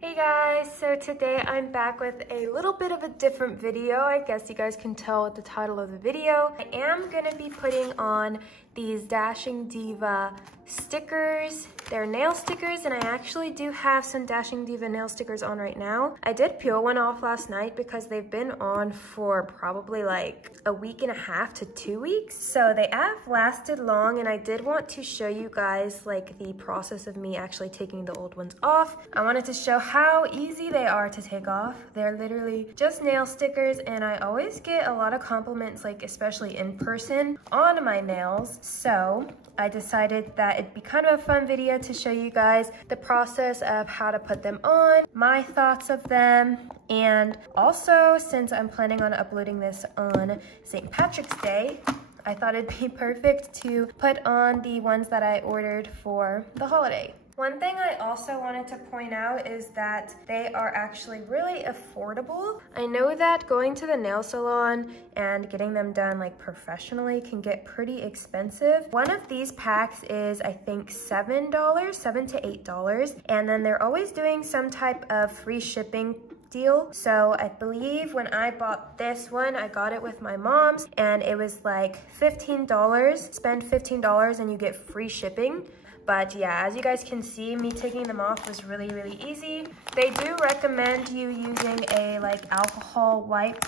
Hey guys, so today I'm back with a little bit of a different video. I guess you guys can tell with the title of the video. I am gonna be putting on these Dashing Diva stickers. They're nail stickers, and I actually do have some Dashing Diva nail stickers on right now. I did peel one off last night because they've been on for probably like a week and a half to 2 weeks. So they have lasted long, and I did want to show you guys like the process of me actually taking the old ones off. I wanted to show how easy they are to take off. They're literally just nail stickers, and I always get a lot of compliments, like especially in person, on my nails. So I decided that it'd be kind of a fun video to show you guys the process of how to put them on, my thoughts of them, and also since I'm planning on uploading this on St. Patrick's Day, I thought it'd be perfect to put on the ones that I ordered for the holiday. One thing I also wanted to point out is that they are actually really affordable. I know that going to the nail salon and getting them done like professionally can get pretty expensive. One of these packs is I think $7 to $8, and then they're always doing some type of free shipping deal. So I believe when I bought this one, I got it with my mom's, and it was like $15. Spend $15 and you get free shipping. But yeah, as you guys can see, me taking them off was really, really easy. They do recommend you using a like alcohol wipe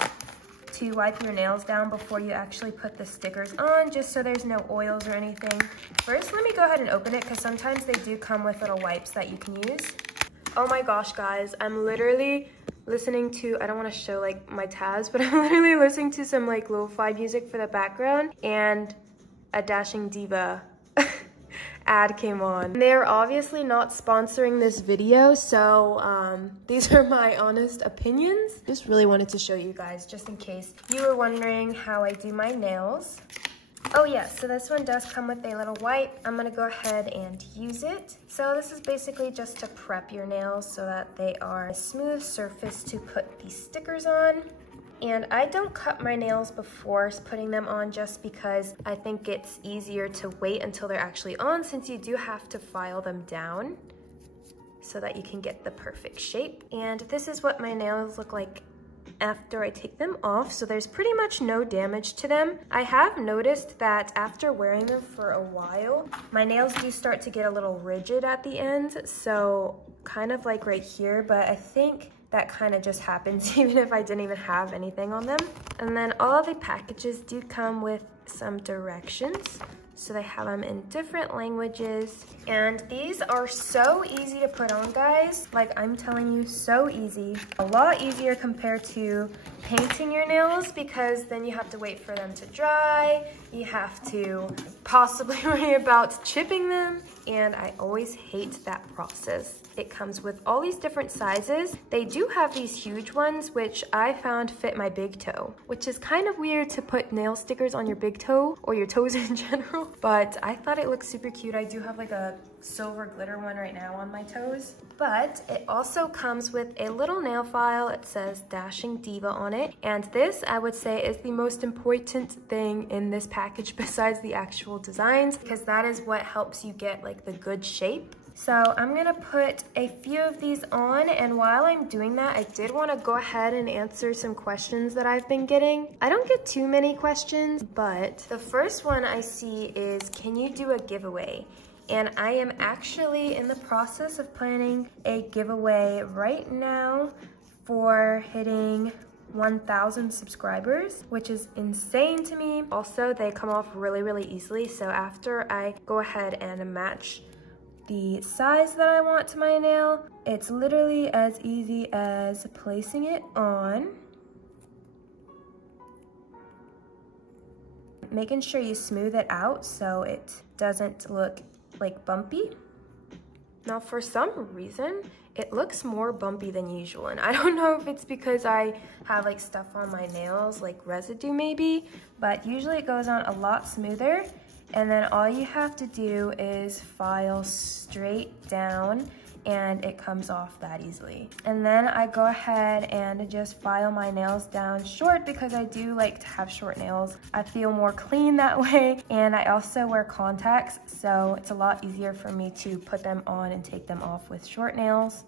to wipe your nails down before you actually put the stickers on, just so there's no oils or anything. First, let me go ahead and open it because sometimes they do come with little wipes that you can use. Oh my gosh, guys, I'm literally listening to, I don't want to show like my tabs, but I'm literally listening to some like lo-fi music for the background, and a Dashing Diva ad came on. They're obviously not sponsoring this video, so these are my honest opinions. Just really wanted to show you guys, just in case you were wondering how I do my nails. Oh yes, so this one does come with a little wipe. I'm gonna go ahead and use it. So this is basically just to prep your nails so that they are a smooth surface to put these stickers on. And I don't cut my nails before putting them on just because I think it's easier to wait until they're actually on, since you do have to file them down so that you can get the perfect shape. And this is what my nails look like after I take them off, so there's pretty much no damage to them. I have noticed that after wearing them for a while, my nails do start to get a little rigid at the end, so kind of like right here, but I think that kind of just happens even if I didn't even have anything on them. And then all of the packages do come with some directions. So they have them in different languages. And these are so easy to put on, guys. Like, I'm telling you, so easy. A lot easier compared to painting your nails, because then you have to wait for them to dry. You have to possibly worry about chipping them. And I always hate that process. It comes with all these different sizes. They do have these huge ones, which I found fit my big toe, which is kind of weird to put nail stickers on your big toe or your toes in general, but I thought it looked super cute. I do have like a silver glitter one right now on my toes, but it also comes with a little nail file. It says Dashing Diva on it, and this, I would say, is the most important thing in this package besides the actual designs, because that is what helps you get like the good shape. So I'm gonna put a few of these on, and while I'm doing that, I did want to go ahead and answer some questions that I've been getting. I don't get too many questions, but the first one I see is, can you do a giveaway? And I am actually in the process of planning a giveaway right now for hitting 1,000 subscribers, which is insane to me. Also, they come off really, really easily. So after I go ahead and match the size that I want to my nail, it's literally as easy as placing it on, making sure you smooth it out so it doesn't look like bumpy. Now, for some reason, it looks more bumpy than usual, and I don't know if it's because I have like stuff on my nails, like residue maybe, but usually it goes on a lot smoother. And then all you have to do is file straight down, and it comes off that easily. And then I go ahead and just file my nails down short, because I do like to have short nails. I feel more clean that way, and I also wear contacts, so it's a lot easier for me to put them on and take them off with short nails.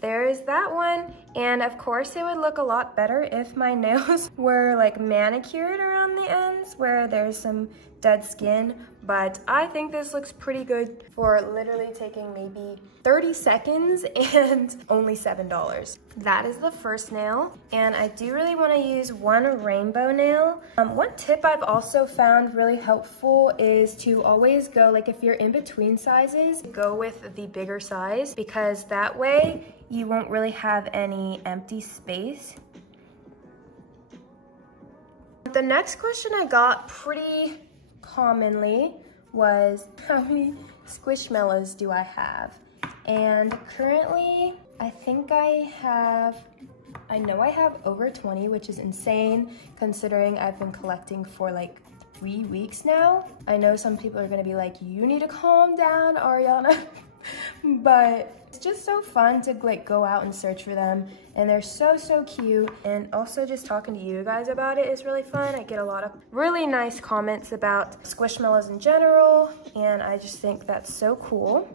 there's that one. And of course it would look a lot better if my nails were like manicured around the ends where there's some dead skin, but I think this looks pretty good for literally taking maybe 30 seconds and only $7. That is the first nail, and I do really want to use one rainbow nail. One tip I've also found really helpful is to always go, like if you're in between sizes, go with the bigger size, because that way you won't really have any empty space. The next question I got pretty commonly was, how many Squishmallows do I have? And currently, I think I know I have over 20, which is insane considering I've been collecting for like 3 weeks now. I know some people are gonna be like, you need to calm down, Ariana. But it's just so fun to like go out and search for them, and they're so cute. And also just talking to you guys about it is really fun. I get a lot of really nice comments about Squishmallows in general, and I just think that's so cool.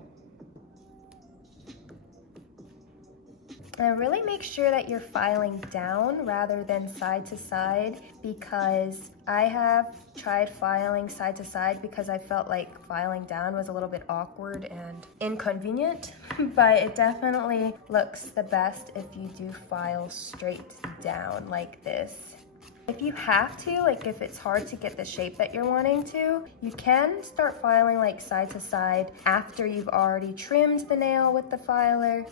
And really make sure that you're filing down rather than side to side, because I have tried filing side to side because I felt like filing down was a little bit awkward and inconvenient, but it definitely looks the best if you do file straight down like this. If you have to, like if it's hard to get the shape that you're wanting to, you can start filing like side to side after you've already trimmed the nail with the filer.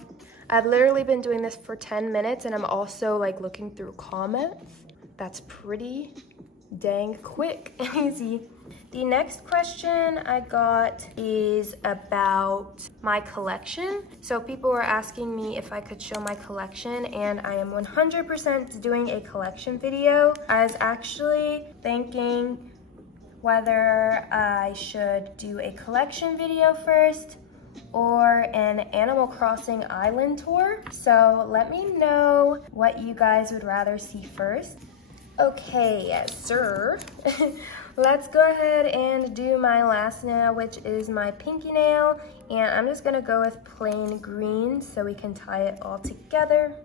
I've literally been doing this for 10 minutes and I'm also like looking through comments. That's pretty dang quick and easy. The next question I got is about my collection. So people were asking me if I could show my collection, and I am 100% doing a collection video. I was actually thinking whether I should do a collection video first or an Animal Crossing island tour. So let me know what you guys would rather see first. Okay, yes, sir. Let's go ahead and do my last nail, which is my pinky nail. And I'm just gonna go with plain green so we can tie it all together.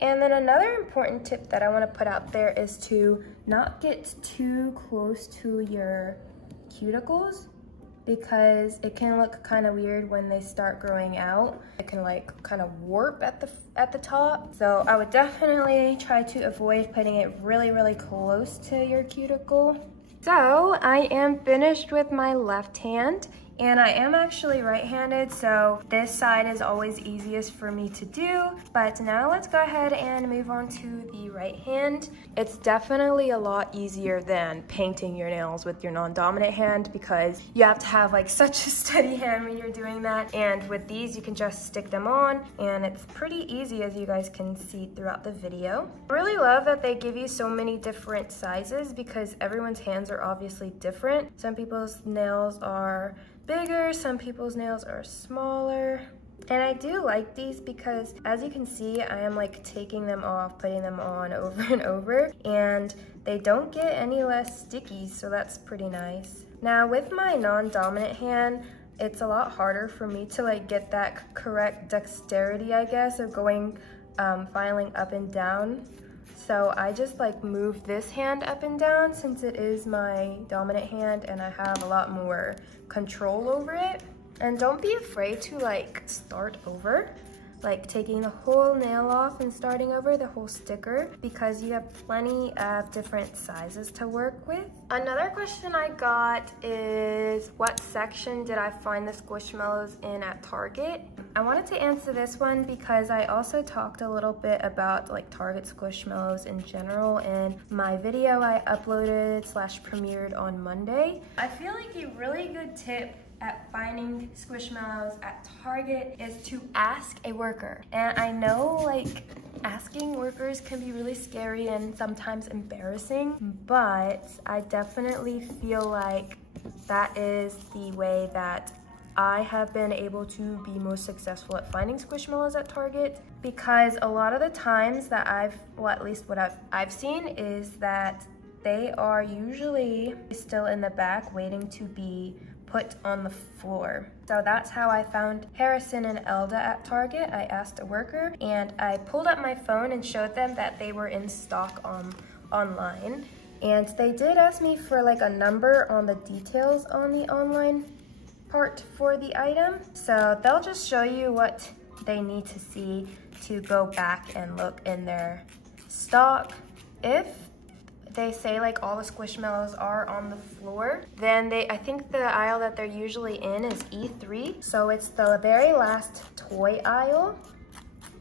And then another important tip that I wanna put out there is to not get too close to your cuticles, because it can look kind of weird when they start growing out. It can like kind of warp at the top. So I would definitely try to avoid putting it really close to your cuticle. So I am finished with my left hand, and I am actually right-handed, so this side is always easiest for me to do. But now let's go ahead and move on to the right hand. It's definitely a lot easier than painting your nails with your non-dominant hand, because you have to have like such a steady hand when you're doing that. And with these, you can just stick them on, and it's pretty easy, as you guys can see throughout the video. I really love that they give you so many different sizes, because everyone's hands are obviously different. Some people's nails are bigger, some people's nails are smaller. And I do like these because, as you can see, I am like taking them off, putting them on over and over, and they don't get any less sticky, so that's pretty nice. Now with my non-dominant hand, it's a lot harder for me to like get that correct dexterity, I guess, of going filing up and down. So I just like move this hand up and down since it is my dominant hand, and I have a lot more control over it. And don't be afraid to like start over, like taking the whole nail off and starting over the whole sticker, because you have plenty of different sizes to work with. Another question I got is, what section did I find the Squishmallows in at Target? I wanted to answer this one because I also talked a little bit about like Target Squishmallows in general in my video I uploaded / premiered on Monday. I feel like a really good tip at finding Squishmallows at Target is to ask a worker. And I know like asking workers can be really scary and sometimes embarrassing, but I definitely feel like that is the way that I have been able to be most successful at finding Squishmallows at Target, because a lot of the times that at least what I've seen is that they are usually still in the back waiting to be put on the floor. So that's how I found Harrison and Elda at Target. I asked a worker and I pulled up my phone and showed them that they were in stock online. And they did ask me for like a number on the details on the online part for the item. So they'll just show you what they need to see to go back and look in their stock. If they say like all the Squishmallows are on the floor, then I think the aisle that they're usually in is E3. So it's the very last toy aisle,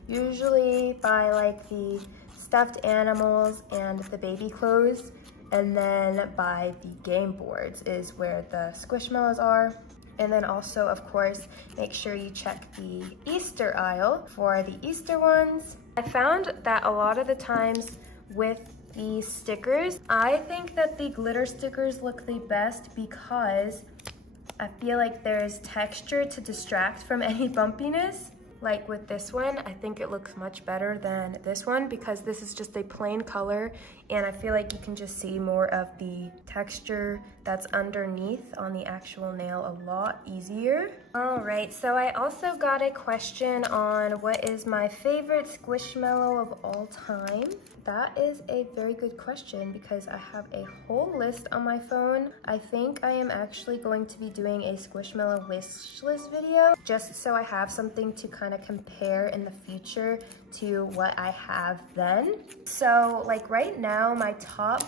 usually by like the stuffed animals and the baby clothes. And then by the game boards is where the Squishmallows are. And then also, of course, make sure you check the Easter aisle for the Easter ones. I found that a lot of the times with the stickers, I think that the glitter stickers look the best because I feel like there's texture to distract from any bumpiness. Like with this one, I think it looks much better than this one because this is just a plain color and I feel like you can just see more of the texture that's underneath on the actual nail a lot easier. All right, so I also got a question on what is my favorite Squishmallow of all time. That is a very good question because I have a whole list on my phone. I think I am actually going to be doing a Squishmallow wish list video just so I have something to kind of compare in the future to what I have then. So like right now, my top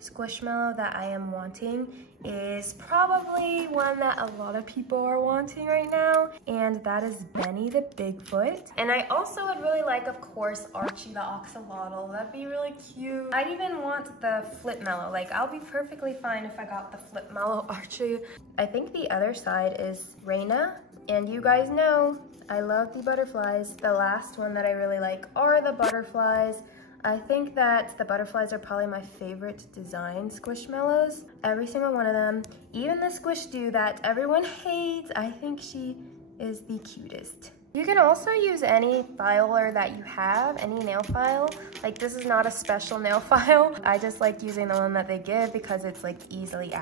Squishmallow that I am wanting is probably one that a lot of people are wanting right now, and that is Benny the Bigfoot. And I also would really like, of course, Archie the Axolotl. That'd be really cute. I'd even want the Flipmallow. Like, I'll be perfectly fine if I got the Flipmallow Archie. I think the other side is Raina, and you guys know I love the butterflies. The last one that I really like are the butterflies. I think that the butterflies are probably my favorite design Squishmallows. Every single one of them. Even the Squishdoo that everyone hates, I think she is the cutest. You can also use any filer that you have, any nail file. Like this is not a special nail file. I just like using the one that they give because it's like easily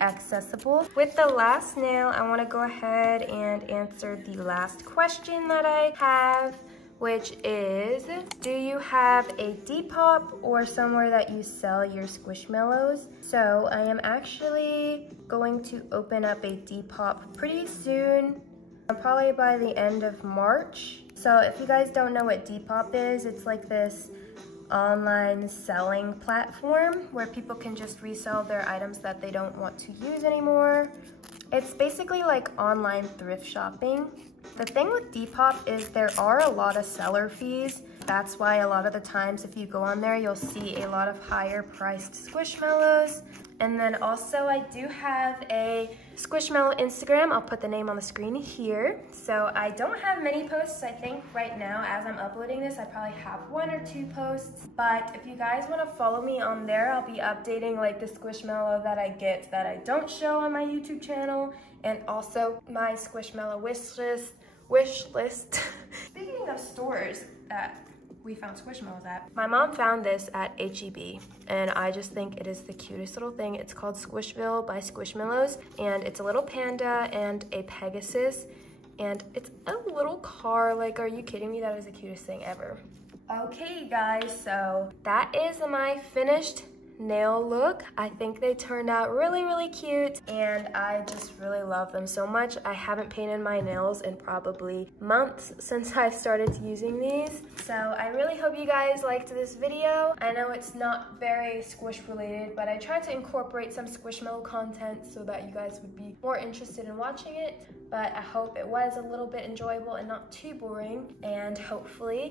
accessible. With the last nail, I want to go ahead and answer the last question that I have, which is, do you have a Depop or somewhere that you sell your Squishmallows? So I am actually going to open up a Depop pretty soon, probably by the end of March. So if you guys don't know what Depop is, it's like this online selling platform where people can just resell their items that they don't want to use anymore. It's basically like online thrift shopping. The thing with Depop is there are a lot of seller fees. That's why a lot of the times if you go on there, you'll see a lot of higher priced Squishmallows. And then also I do have a Squishmallow Instagram. I'll put the name on the screen here. So I don't have many posts. I think right now as I'm uploading this, I probably have 1 or 2 posts. But if you guys want to follow me on there, I'll be updating like the Squishmallow that I get that I don't show on my YouTube channel. And also my Squishmallow wish list. Speaking of stores that we found Squishmallows at, my mom found this at H-E-B and I just think it is the cutest little thing. It's called Squishville by Squishmallows and it's a little panda and a Pegasus and it's a little car. Like, are you kidding me? That is the cutest thing ever. Okay guys, so that is my finished nail look. I think they turned out really, really cute and I just really love them so much. I haven't painted my nails in probably months since I've started using these. So I really hope you guys liked this video. I know it's not very Squish related, but I tried to incorporate some Squishmallow content so that you guys would be more interested in watching it. But I hope it was a little bit enjoyable and not too boring, and hopefully